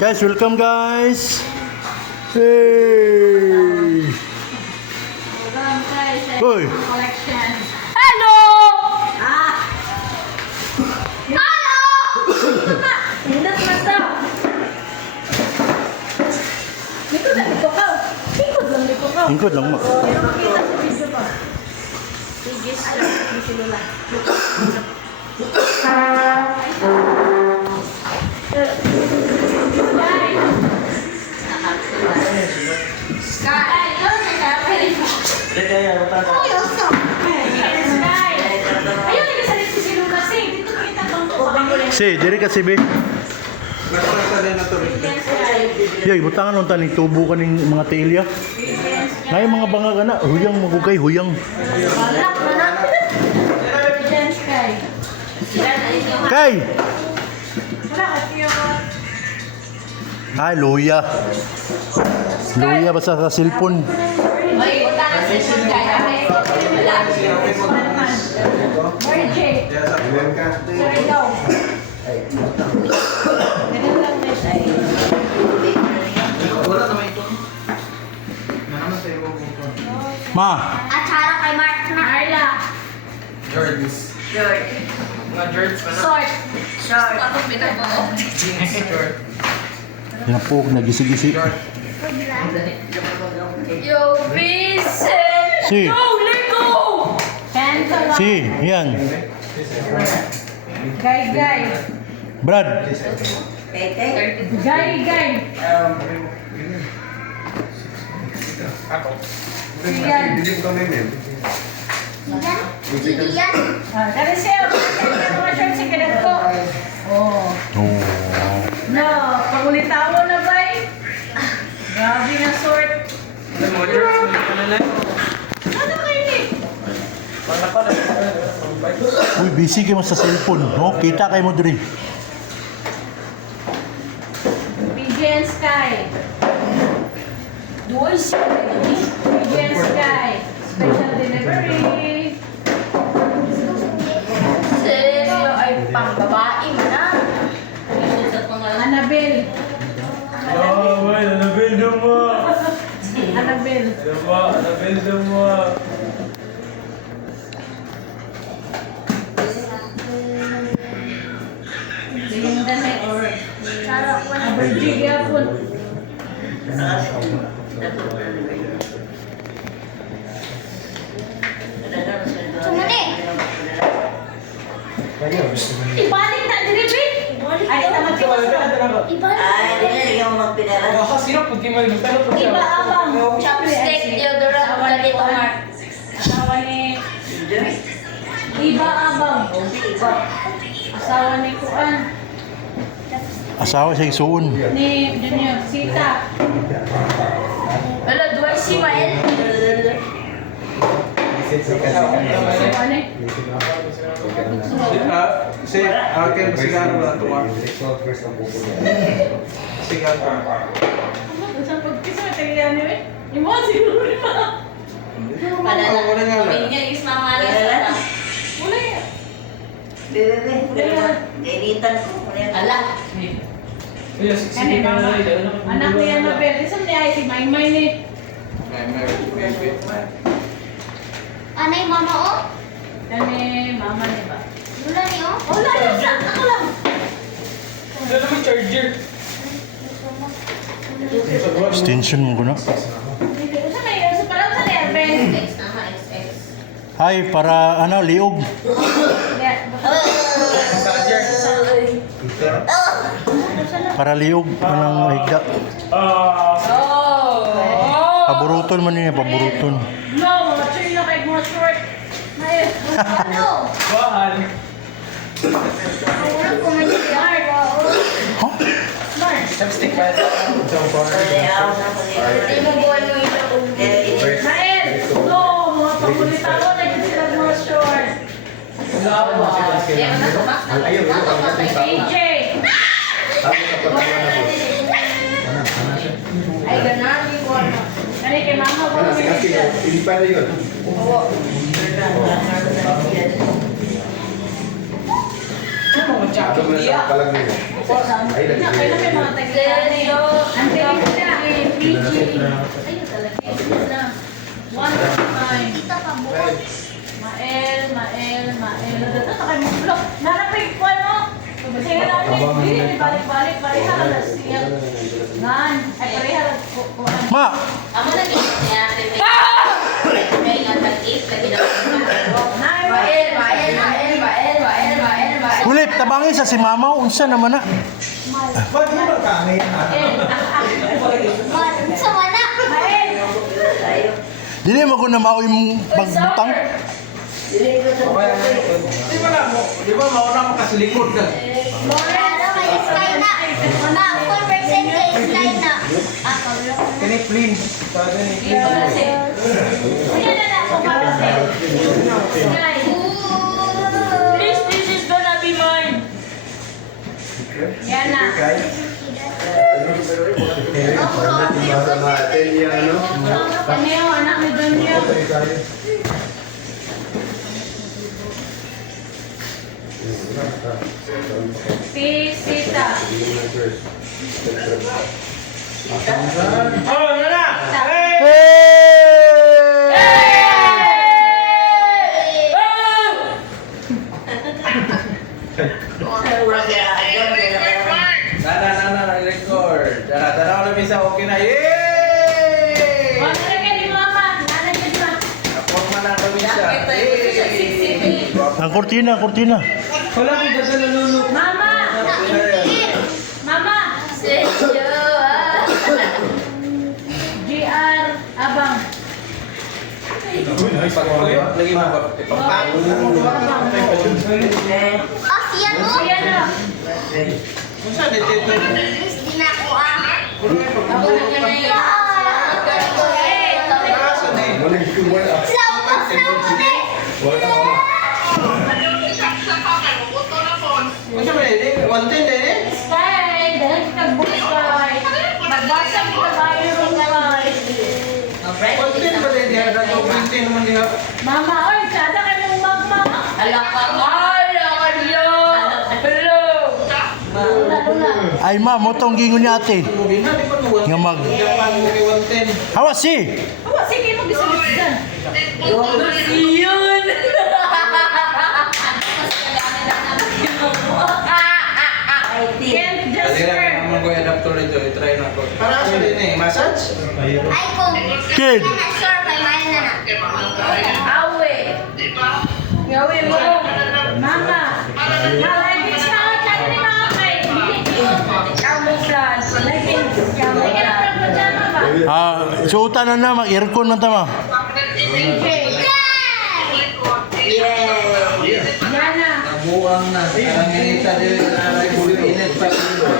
Guys, welcome guys. Hey. Hoy. Collection. Hello! Hello! Hindot na to. Likod lang dito ka. Likod lang dito ka. Lingkod lang mo. Pero makita sa video pa. Sige, siya. Hindi silula. Sky! Ayun, may kapatid mo. Ayun, nagkasalit si Silula. Dito kita bang Si, diri ka si B. Yoy, butangan nung taning tubo ka ng mga tilya. Ngay mga banga ka na, huyang magugay, huyang. Kay! Ay, luya. Luya basta sa cellphone. Ma, Atsara kay Mark na. Arla. Jords. Mga Jords pa na. Short. Short. Tapos binabaw. Jord. pinapok, nagisi-gisi. Yo, Vincent! Si. Go, let go! Cancel. Si, yan. Guy. Brad. Guy. Ako. Siyan. Dari siya. Kaya mga short si Kadat ko. Oh. Oh. No, pangulitawa na ba eh? Grabe na sort. Alam mo, Jords, may ka na na. Ano kayo ni? Pag napa na. Uy, busy kayo mo sa cellphone. No? Kita kayo mo diri. BGN Sky. Voice. BGN Sky. Special delivery. Seryo ay pang babae na. Annabelle. Oh, wait, Annabelle mo. Annabelle. Annabelle mo. Linda na or Aberjigya po. Ibalik na diribit. Ay, tama ka. Sino pag kayo mag-pero pag Iba abang. Chopstick, deodorant, dali ko, Mark. Asawa ni... Iba abang. Asawa ni Kuan. Asawa sa isuon. Ni Junior. Sita. Wala, duway si Mael. Asawa ni... Si Arkel, sigaro na tuwa. Sigaro. Sa pagkisa, kaya niyo eh. Imo, siguro ni Ma. Wala na. Mingan is mamalas na. Wala yan. Ala. Yes, Kani mama. Anak ni Annabelle. Isang ni ay si Maymay ni. Anay mama o? Kani mama ni ba? Wala niyo? Wala yan sa ako lang. Wala naman charger. Extension mo ko na. Sa na yun. Sa parang sa ni Arben. X na ha, XX. Hi, para ano, liog. Charger. Para liog. Anong higda. Paboruton man niya, paboruton. No, mga chili na kay mga short. Ayun. Ano? Bahan. Ang kumain Ha? Smart. Chopstick pa. Hindi mo buwan mo ito. Mael. No, mga pagulitawa na yun sila mga short. DJ. Ay, ganun yung buwan mo. Kani kay mama ko na siya. Ano mga Chaco dia. Kaya may mga taga-ano. Ang galing na eh. PG. Ayun talaga. 1 Kita pa buot. Mael. Ito sa kayo mong vlog. Narapay ko ano? Sige namin. Hindi, balik-balik. Pareha ka na siya. Nan. Ay, pareha ka. Ma! Amo na gina niya. Kaya nga tag-is. Lagi na Kulit, tabangin sa si mama. Unsa naman na? Sa mana? Dili mo ko na maoy mong pagbutang. Di ba na mo? Di ba mauna mo kasi likod ka? Kini clean. Kuya na lang ako para sa'yo. Guys, this is gonna be mine. Yan na. Ano yung anak ni Dunya? Pisita. Oh, ano na? Hey! Na, record. Tanaw na bisa, okay na. Yay! Huwag na rin ni Mama. Nanay ka dyan. Ako man ang kamisa. Yay! Ang kurtina. Wala ko ba sa nanunok? Mama! Mama! GR Abang. Lagi mo ba? Ayan na. Kung saan dito? Kung saan ba dito? 110 din eh? Sky, dahil kita buskay. Magbasa kita tayo rin guys. 110 ba din? Diyan na 110 naman diha. Mama, oy, tsada ka ng magma. Lula. Ay ma, motong gingon ni ate. Movie na, di ba mo 110? Nga mag... Japan movie 110. Hawa si! Awa, sige mo bisalit dyan. Can't just Dali lang, her. naman ko yung adapter nito. I-try na ko. Para sa din eh, massage? Kid! Awe. Gawe mo. Mama. Malagis na ako dyan ni Mama kay. Camouflage. Leggings. Camouflage. Kaya na pajama ba? Suutan na mag-aircon na tama. Okay. Yan na. Nabuang na. Parang ganita din na init pa rin na.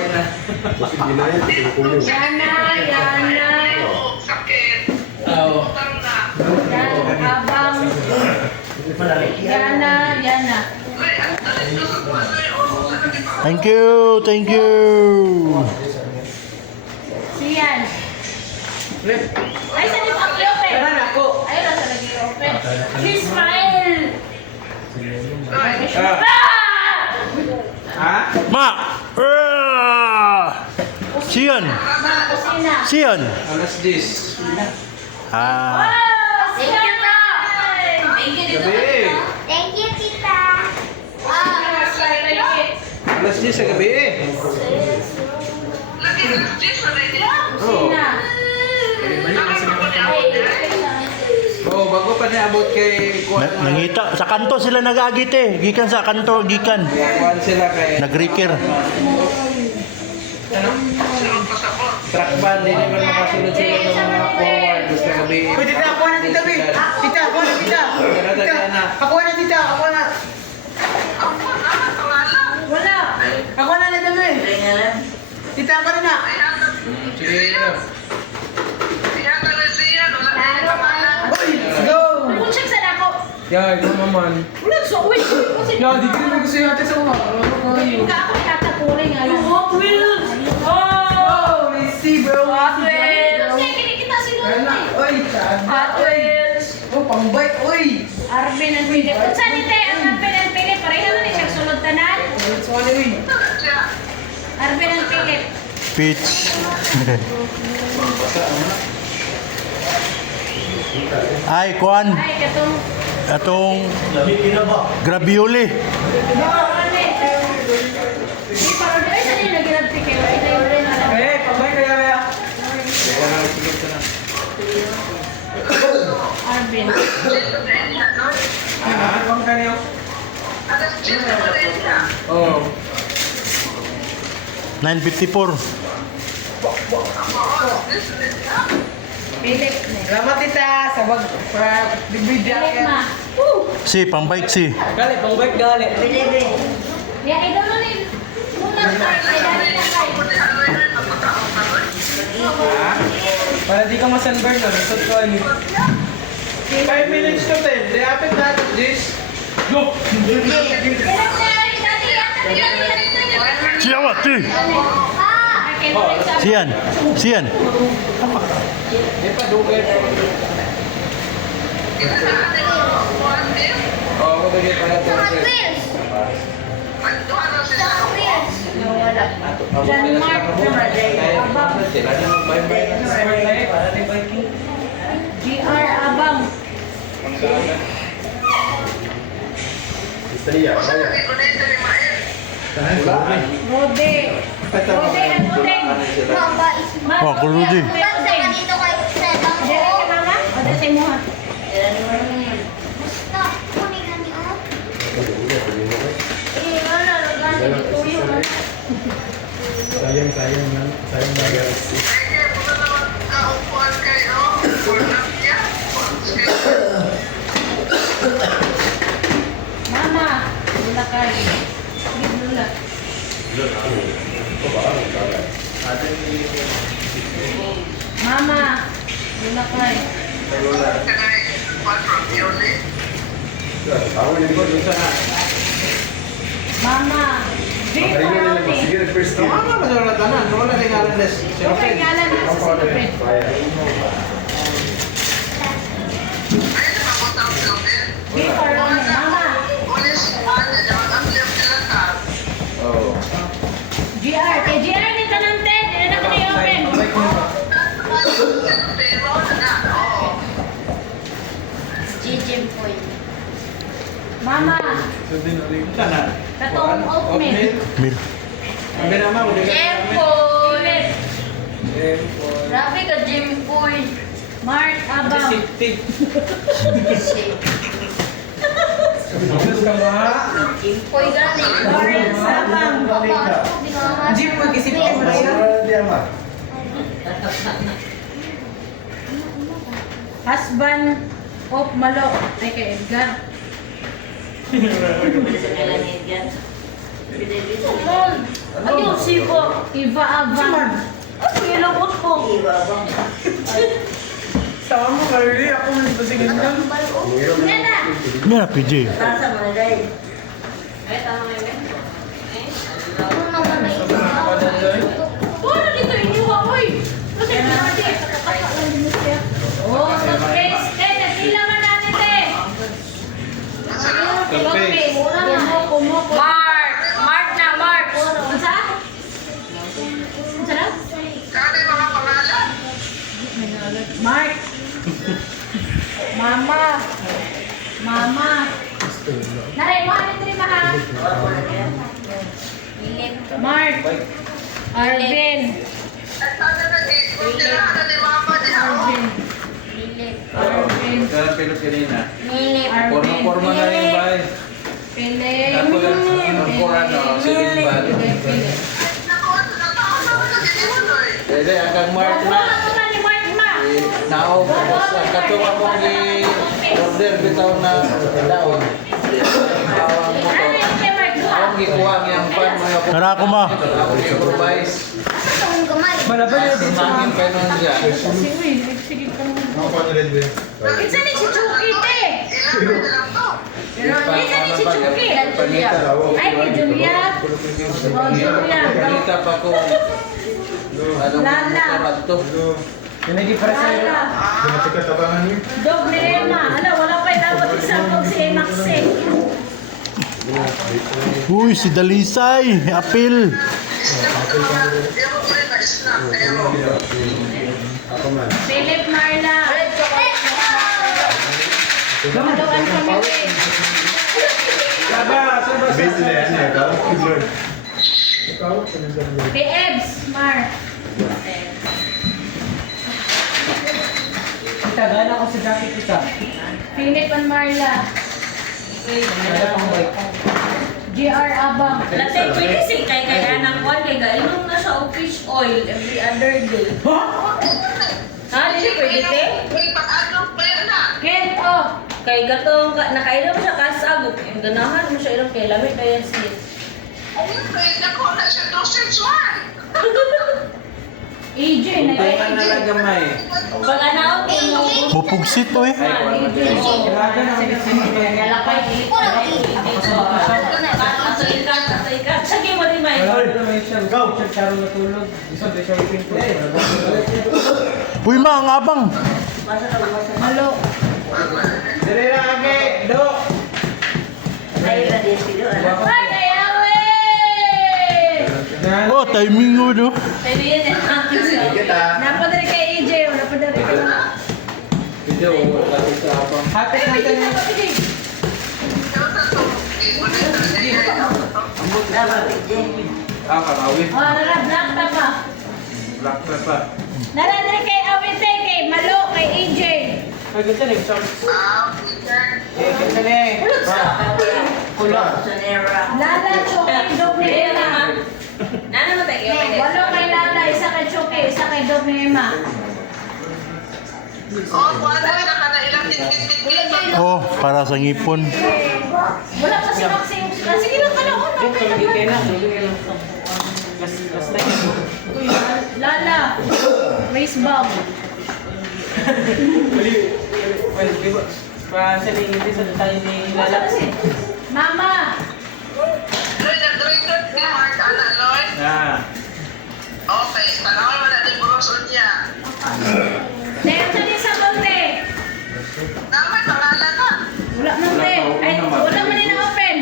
Yan na. Oo. Yan. Abang. Yan na. Thank you. Siyan. Ay, saan yung pag-open? Tara na ako. Ayun na sa nag-open. Please smile. Ah. Ha? Ma! Siyan! Mga kusina. Siyan! Alas 10. Ah. Thank you, bro. Gabi. Alas 10 sa gabi eh. Oo. Oo, bago pa niabot kay Kuan. Nangita. Sa kanto sila nag-agit eh. Gikan sa kanto, gikan. Kuan sila kay Nag-reker. truck ban, hindi naman makasunod sila ng mga forward. Basta gabi. Uy, tita, ako na tita, Bi. Tita, ako na tita. Tita, ako na tita, ako na. Wala. Ako na tita, Bi. Tita, ako na na. Sige. Uy, let's go. Pumunsak sa nako. Yeah, ikaw naman. Wala, so, wait. Yo, di ko naman gusto yung ate sa mga. Hindi ka ako tatapuling. Hot Wheels. Oh, let's see, bro. Hot Wheels. Kasi kinikita si Luna. Uy, saan? Hot Wheels. Oh, pang-bike, uy. Arvin ang pili. Kung saan ito ang Arvin ang pili, pareho na siya sulod tanan. ano yun? Arvin ang ticket. Peach. Ay, kuan. Ay, katong... Atong gravioli. Di parang ay sa nila naging ticket. Ay, tayo rin na lang. Eh, pabay kaya kaya. Arvin. Ang kanyo. Oh. 954. Philip. Salamat tita sa bibidya. Philip ma. Si, pang bike si. Gali, pang bike gali. Ya, ito mo rin. Muna tayo. Ay, dali na tayo. Para di ka masunburn no, nasot ko ano. 5 minutes to 10. They happen that this. Go. Philip na rin. Dali, dali. Siya, si. Siyan. Siyan. Di pa dugay. Oh, ako bigay pa natin. John Mark. Abang. Sila na mag-bye-bye. Para di biking. GR Abang. Rode. Rode at Udeng. Oh, ako Rudy. Dire ka mama? O, dali sa imo ha. Mama, lula kayo. Lula. Mama, lula kayo. Mama, Jay Paroni. Tama ba sa tanan? Wala na ngalan des. Okay, ngalan na sa silupin. Jay Paroni, Mama. Oh. GR, kay GR ni Tanante, hindi na kami open. Mama, Sana. katong oatmeal. Mil. Ang naman mo Ulit. Grabe ka, Jimpoy. Mark Abang. Jimpoy gani. Lawrence Abang. Jeep mo kisip ko na siya. Husband of Malo. Ay kay Edgar. Ayun, sibo. Iva Abang. Ano yung labot ko? Tawa mo kali ako man sa sige nang. Yan na. Mira, PJ. Ano dito inyuha, oy? Kasi pinati. Oh, toothpaste. Nagpila man natin, te. Toothpaste. Kumoko. Mark! Mark na, Mark! Ano sa? Ano sa? Mark. Mama. Mama. Naray mo, ano ito rin maha? Mark. Arvin. Arvin. Arvin. Kaya pilot kanina. Arvin. Forma na yung bay. Philip. Ako lang ang pora no, sige ba. Philip. Dede ang Mark na. Ano ni Mark ma? Nao tapos ang katuwa mo ni order bitaw na daon. Awang mo Ano to. yung kay Mark? Ang gikuha niyang pan mo yung Tara ko ma. ako improvise. Malaban na din sa Mangin pa nun siya. Sige, sige ka mo. Isa ni si Chucky, te. Isa ni si Chucky. Ay, kay Julia. Oh, Julia. Panita pa ko. Anong Lala. motor ato? Pinagi para sa iyo. Lala. Doble ma. Ala, wala pa ilawat isang pag si Maxe. Uy, si Dalisay. Apil. Philip Marla. Maluan kami rin. Kay Ebs, Mar. Kita, gana ko sa jacket kita. Philip and Marla. GR Abang. Latay, pwede si kay anang kwan, kay gainom na siya og fish oil every other day. Ha? Dili pwede, te? Kent, oh. Kay gatong, nakainom siya kasag. Ang ganahan mo siya inom kay lamig na yan siya. EJ, Tingnan na lang gamay. Pag anaw, Mupugsit to eh. Sige mo rin, May. Uy, ma, ang abang. Malo. Dire na age, do. Ay, ayawe! Oh, timing mo do. Napadari kay EJ, napadari kay Video, lagi sa abang. Happy natin na. Kawin. Oh, nara, black ta pa. Black pa. Naradari kay Awite, kay Malo, kay EJ. Ay, ganda na. Ganda na eh. Lala, Choki, Dog ni Emma. Nana mo tayo, Walo kay Lala, isa kay Choki, isa kay Dog ni Emma. Oh, para sa ngipon. Wala pa si Maxine. Sige lang ka na, oh, okay naman. Lala, race bomb. Hindi sa tayo ni Wala Lala. kasi. Mama, Ah. Nego din sa bote. Wala man te. Ay, wala man na open.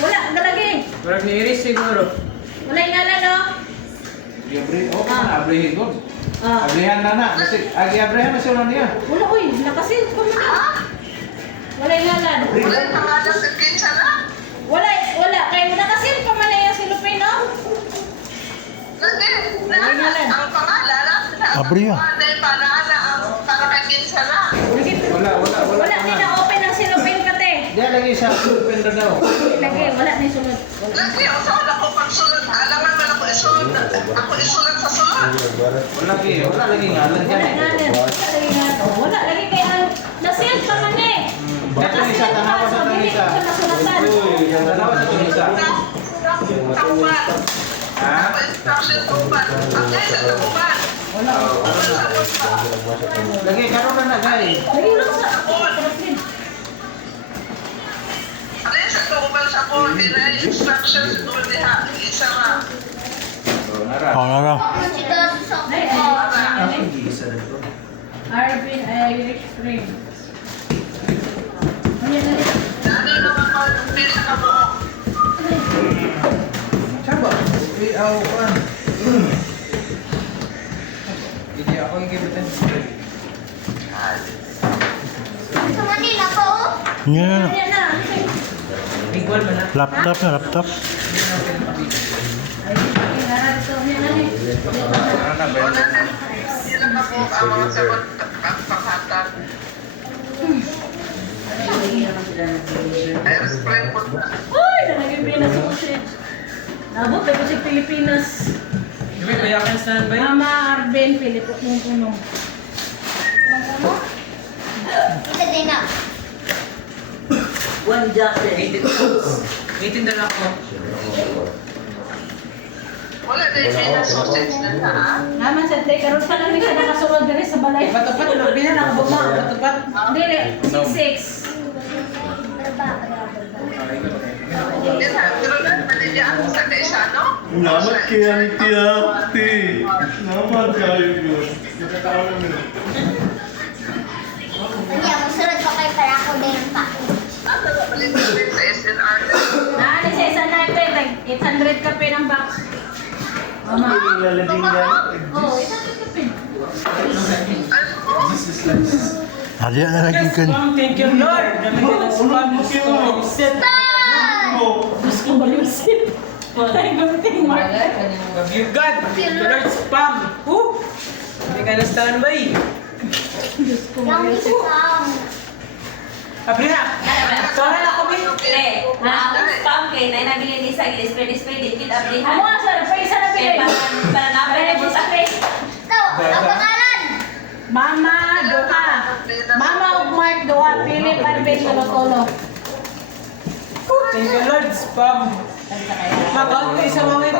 Wala, galagi. Parang ni Iris siguro. Wala yung ngalan, no? Abrihin ko. Ah. Abrihan na na. Agi abrihan na siya niya. Wala, uy, nakasin ko man. Wala yung ngalan. Wala. Kaya nakasin pa man na yung silupino. Abriya. Wala, di na open ang silupin ka, te. Dia lagi sa open na daw. Lagi, wala na yung sunod. Wala lagi ngalan Wala dyan. ngalan. Wala lagi kaya nasil pa man eh. Dato ni sa tanawa sa Dili Tunisa. ko nasulatan. Uy, tanawa sa Tunisa. Ha? Lagi karon na guys. Lagi lang sa Kapatid. Oh, nara. Ay, Arvin Irish Spring. Ayan, Coba. Hindi ako yung gibutan. Yan. ayan na. Big one man na. Laptop na, laptop. Ay, narito. Ayan na eh. Ano na ba? Uy, nalagyan Pinas sausage. Nabot, ako si Pilipinas. Diba, bayakan sa ba? Mama Arben, Pilipot mong punong. One jacket. 18 na lang ako. Naman sa day, karon pa lang ni siya nakasulod dali sa balay. Batapat, bihan ako ba mo? Batapat. Dili, 6'6". Namat kaya ni Tiapti. Namat kayo yun. Kanya, masunod pa kayo para ako din ang package. Naalis sa isang natin, 800 ka pin ang box. Mama. Lalabing yan. Oo, 800 ka pin. Haliya na naging kan. Thank you, Lord. Nabigyan ng spam. Gusto ko mag-set. Gusto ko malusin. Tayo gamitin, Mark. Love you, God. Thank you, Lord. Spam. Woo! Hindi ka na standby. Yung isang. Abriha. Sorry na kami. Ang spam kay na nabili ni sa spray din kid abrihan. Amo nga, sir. Pa isa na Kaya pin. para namin mo sa face. Ito, ang pangalan. Mama, Duha. Mama ug Mark, Duha. Philip, Arvin, Tolo-Tolo. Thank you, Lord. Spam. Makaon ko isa mamit.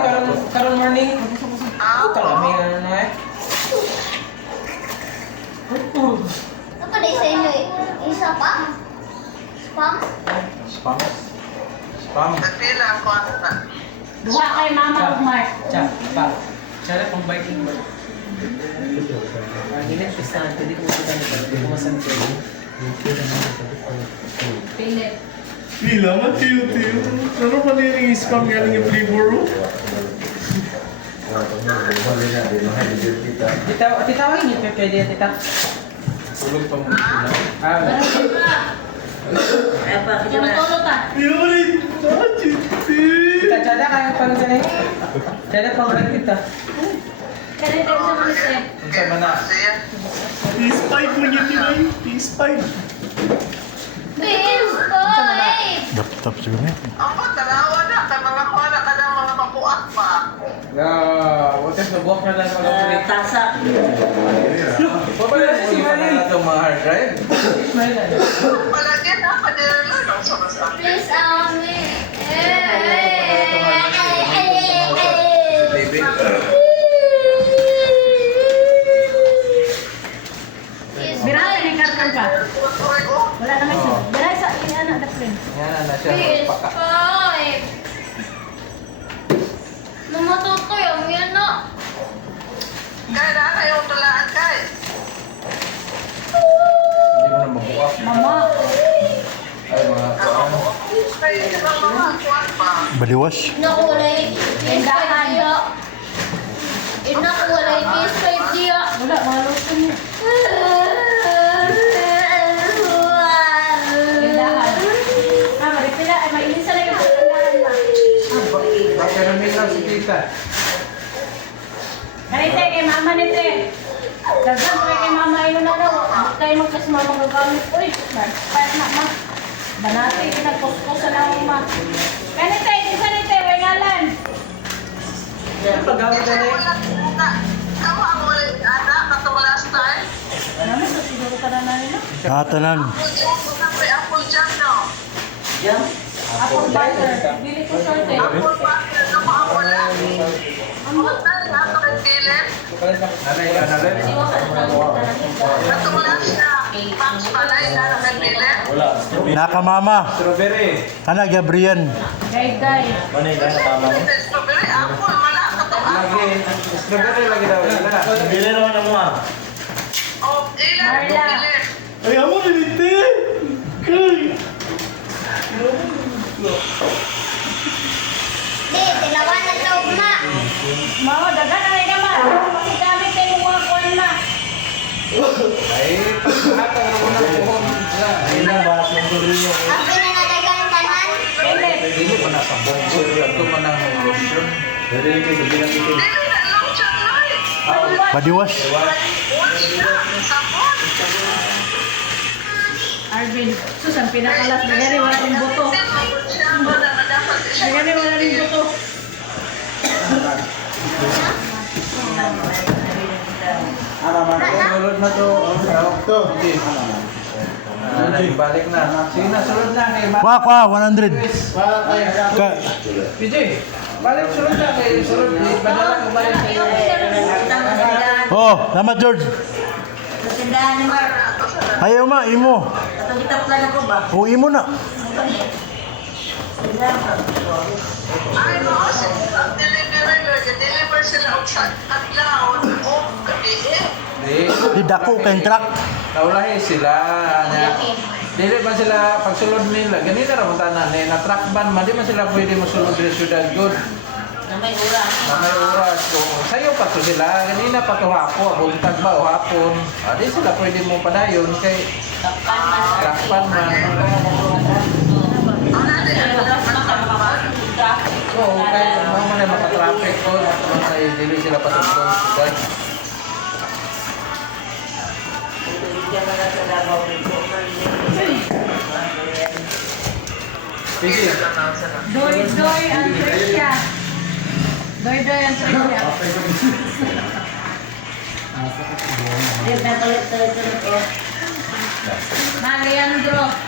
Karon morning. Kalami na na eh. Ano pa na isa inyo eh? Isa pa? Spam? Spam. Duha kay Mama ug Mark. Cha, pa. Cha pang biking ba? Hindi na pista. Hindi ko makita nito. Hindi ko masanto. Philip. Pila, matiyo-tiyo. Ano pa din yung spam galing yung flavor room? Titawagin niyo pa pwede tita. Tulog pa mo sila. Tolo-Tolo ta. Yuri! Tita Chada kaya pang sanay. Chada pang rin kita. Kaya tayo sa mga step. Ang sama na. PS5 mo niya tinay. PS5. Bills, boy! Laptop siguro niya. Wakas na buwak na lang mga ulit. Tasa. Pabala si Maril. Na itong mga hard drive. Ismail na. Please, TV. Birasa ni karton pa. Wala naman siya. Birasa ini anak da friend. Yan na siya. Bills, Paka. boy! Mamatutoy ang yan no? Hindi mo na mabuwak. Mama. Ay mga ano. Baliwas. Nakulay. Tindahan. Inakulay. PS5 dia. Wala, mga luto niya. Tindahan. Ah, maripila. Ay, mainis na lang yung tindahan na. Baka namin lang si tita. Kanite, kay mama nite. Dagdag ko kay mama yun na daw. Tayo magkasama magagamit. Uy, part na ma. Banati, pinagpusko sa lang ma. Kanite, isa nite, wengalan. Pag-awit na eh. Ano sa siguro ka na nila? Katanan. Apple butter. Bili ko sorte. Nanay ka na rin. Nakamama. Strawberry. Ana Gabriel. Gay. Lagi. Strawberry lagi daw. Bili naman ang mga. Marla. Ay, amo na dito. Kay. Di, tilawan na ito ma. Mao, dagan na rin ma. Kasi gamit kayo mga kuwan ma. Ay, pagkakata na muna po. Ayun ang balas ng tuloy nyo. Ang pinanadagan tanan. Philip. Hindi mo na sabon. Ito man ang lotion. Pwede rin kayo bilang ito. Badiwas. Arvin. Susan, pinakalas. Nagari wala rin buto. Nagari wala rin buto. Sulod na to. Ito. Balik na. Sige na, sulod na. Kwa, 100. Ka. PJ, balik sulod na. Sulod. Badala ko balik kayo. Oh, salamat George. Tindahan ni Mark. Ayaw ma, imo. Katong lang ako ba? O, imo na. Di. Di dako kayong truck. Naulahi sila. Dili man sila pagsulod nila. Ganito ra man tanan ni na truck ban man di man sila pwede mosulod sa syudad good. Na may oras. Na may oras. So, sayo pa to sila. Ganina pa to hapo. Buntag ba o hapon. Di sila pwede mo padayon kay Takpan man. Oo, kaya mga man ay makatraffic ko. Ay dili sila patutong syudad. Sige. Doy ang Trisha. Doy ang Trisha. Ma, Leandro.